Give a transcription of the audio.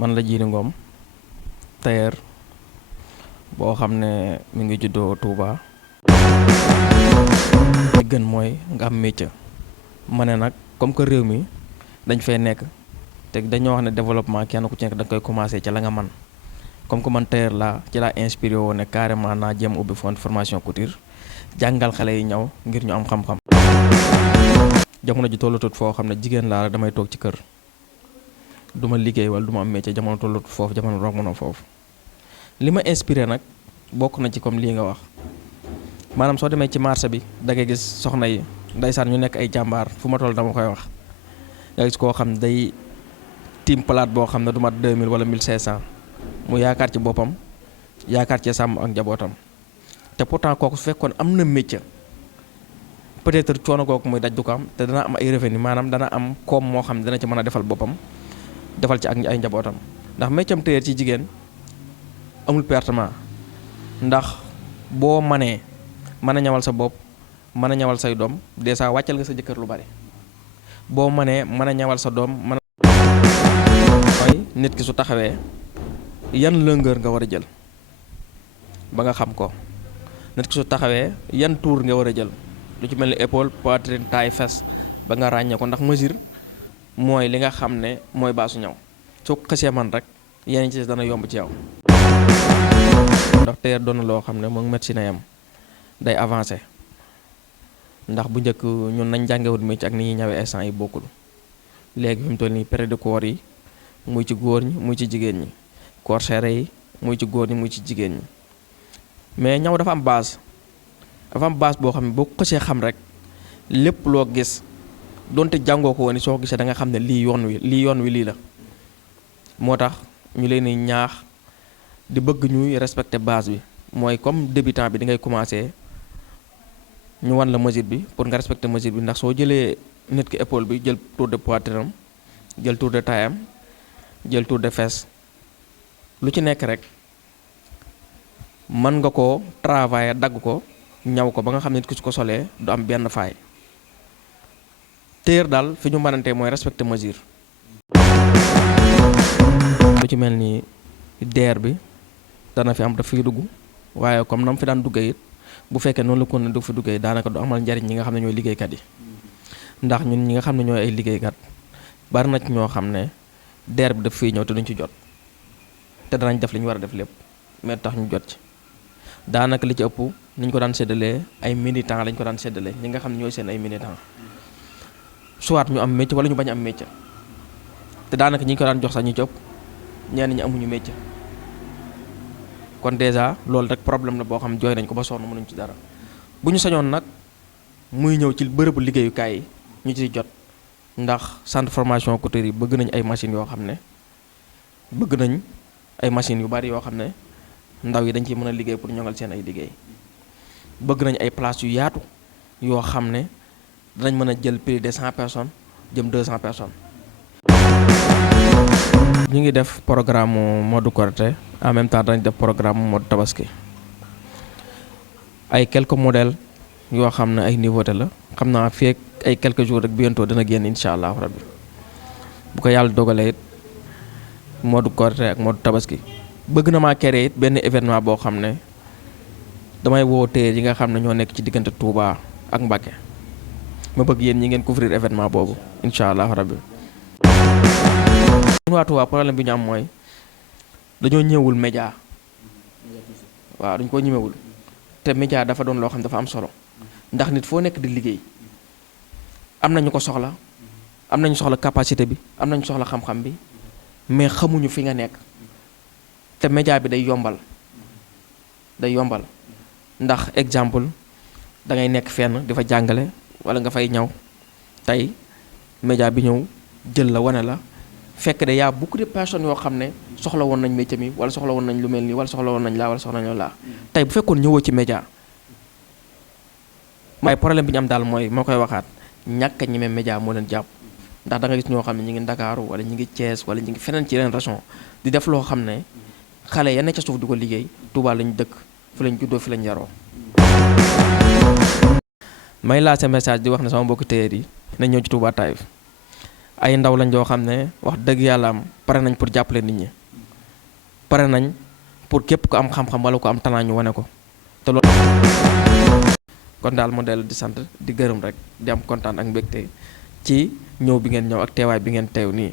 man la Djily Ngom tailleur boo xam ne mi ngi juddoo Touba. li gën mooy nga am métier. ma ne nag comme que réew mi dañ fay nekk te dañoo wax ne développement kenn ku ci nekk da nga koy commencé ci la nga man comme que man tailleur laa ci laa inspiré woo ne carrément naa jéem ubbi formation couture jàngal xale yi ñaw ngir ñu am xam-xam. jamono ji tollatut foo xam ne jigéen laa rek damay toog ci kër du ma liggéey wala du ma am métier jamono tollatut foofu jamono romb na foofu. li ma inspiré nag bokk na ci comme lii nga wax maanaam soo demee ci marché bi da ngay gis soxna yi ndeysaan ñu nekk ay jàmbaar fu ma toll dama koy wax nga gis koo xam ne day tiim palaat boo xam ne du mat 2000 wala 1500 mu yaakaar ci boppam yaakaar ci sàmm ak njabootam te pourtant kooku su fekkoon am na métier peut-être coono kooku muy daj du ko am te dana am ay revenu maanaam dana am koom moo xam ne dana ci mën a defal boppam defal ci ak ay njabootam ndax métier am tailleur ci jigéen amul pertement ndax boo manee mën a ñawal sa bopp mën a ñawal say doom déjà wàccal nga sa jëkkër lu bari boo manee mën a ñawal sa doom mën mooy nit ki su taxawee yan longueur nga war a jël ba nga xam ko nit ki su taxawee yan tour nga war a jël lu ci mel ni épaule poitrine taille fesse ba nga ràññee ko ndax mesure mooy li nga xam ne mooy baasu ñaw soo ko xësee man rek yeneen ci dana yomb ci yow. ndax tailleur doon na loo xam ne moom médecine yam day avancé ndax bu njëkk ñun nañ jàngewut métier ak ni ñuy ñawee instant yi bokkul léegi fi mu toll nii période de corps yi muy ci góor ñi muy ci jigéen ñi corps serré yi muy ci góor ñi muy ci jigéen ñi mais ñaw dafa am base boo xam ne boo ko xësee xam rek lépp loo gis donte jàngoo ko woon soo ko gisee da nga xam ne lii yoon wi lii la moo tax ñu leen di ñaax di bëgg ñuy respecter base bi mooy comme débutant bi di ngay commencer ñu wan la mesure bi pour nga respecter mesure bi ndax soo jëlee nit ki épaule bi jël tour de poitrine am jël tour de taille am jël tour de fesse lu ci nekk rek mën nga ko travailler dagg ko ñaw ko ba nga xam nit ki su ko solee du am benn faay tailleur daal fi ñu mënantee mooy respecter mesure. lu ci mel ni deer bi dana fi am daf fiy dugg waaye comme na mu fi daan duggee it bu fekkee noonu la ko ne du fi duggee daanaka du amal njariñ ñi nga xam ne ñooy liggéeykat yi ndax ñun ñi nga xam ne ñooy ay liggéeykat bari na ci ñoo xam ne deer bi daf fiy ñëw te duñ ci jot te danañ def li ñu war a def lépp mais tax ñu jot ci daanaka li ci ëpp ni ñu ko daan séddalee ay militants lañ ko daan séddalee ñi nga xam ne ñooy seen ay militants soit ñu am métier wala ñu bañ am métier te daanaka ñi ko daan jox sax ñu ci ëpp ñenn ñi amuñu métier. kon déjà loolu rek problème la boo xam jooy nañ ko ba sonn mënuñ ci dara bu ñu sañoon nag muy ñëw ci bërëbu liggéeyukaay yi ñu ciy jot ndax centre formation couture yi bëgg nañ ay machines yoo xam ne bëgg nañ ay machines yu bari yoo xam ne ndaw yi dañ ciy mën a liggéey pour ñoŋal seen ay liggéey bëgg nañ ay places yu yaatu yoo xam ne danañ mën a jël plus de 100 personnes jëm 200 personnes. ñu ngi def programme mode Korité en même temps dañ def programme mode Tabaski ay quelques modèles yoo xam ne ay nouveauté la xam naa fii ak ay quelques jours rek bientôt dina génn incha allah rabbi bu ko yàlla dogalee it mode Korité ak mode Tabaski bëgg na maa créer it benn événement boo xam ne damay woo tailleur yi nga xam ne ñoo nekk ci diggante Touba ak Mbacké ma bëgg yéen ñi ngeen couvrir événement boobu incha allah rabbi. waa Touba problème bi ñu am mooy dañoo ñëwul média waaw dañ koo ñëwewul te média dafa doon loo xam dafa am solo ndax nit foo nekk di liggéey am nañu ko soxla am nañu soxla capacité bi am nañu soxla xam-xam bi mais xamuñu fi nga nekk te média bi day yombal ndax exemple da ngay nekk fenn di fa jàngale wala nga fay ñaw tey média bi ñëw jël la wane la fekk de y'a beaucoup de personnes yoo xam ne soxla woon nañ métier mi wala soxla woon nañ lu mel nii wala soxla woon nañ laa wala soxla nañ laa tey bu fekkoon ñëwoo ci média waaye problème bi ñu am daal mooy moo koy waxaat ñàkk a ñeme média moo leen jàpp ndax da nga gis ñoo xam ne ñi ngi Ndakaaru wala ñi ngi Thiès wala ñi ngi feneen ci yeneen région di def loo xam ne xale ya ne ca suuf di ko liggéey Touba lañ dëkk fi lañ juddoo fi lañ yaroo. may lancé message di wax ne sama mbokki tailleur yi nañ ñëw ci Touba Taïf ay ndaw lañ joo xam ne wax dëgg yàlla am pare nañ pour jàppale nit ñi pare nañ pour képp ku am xam-xam wala ku am talent ñu wane ko te loolu kon daal mu dellu di sant di gërëm rek di am kontaan ak mbégte ci ñëw bi ngeen ñëw ak teewaay bi ngeen teew nii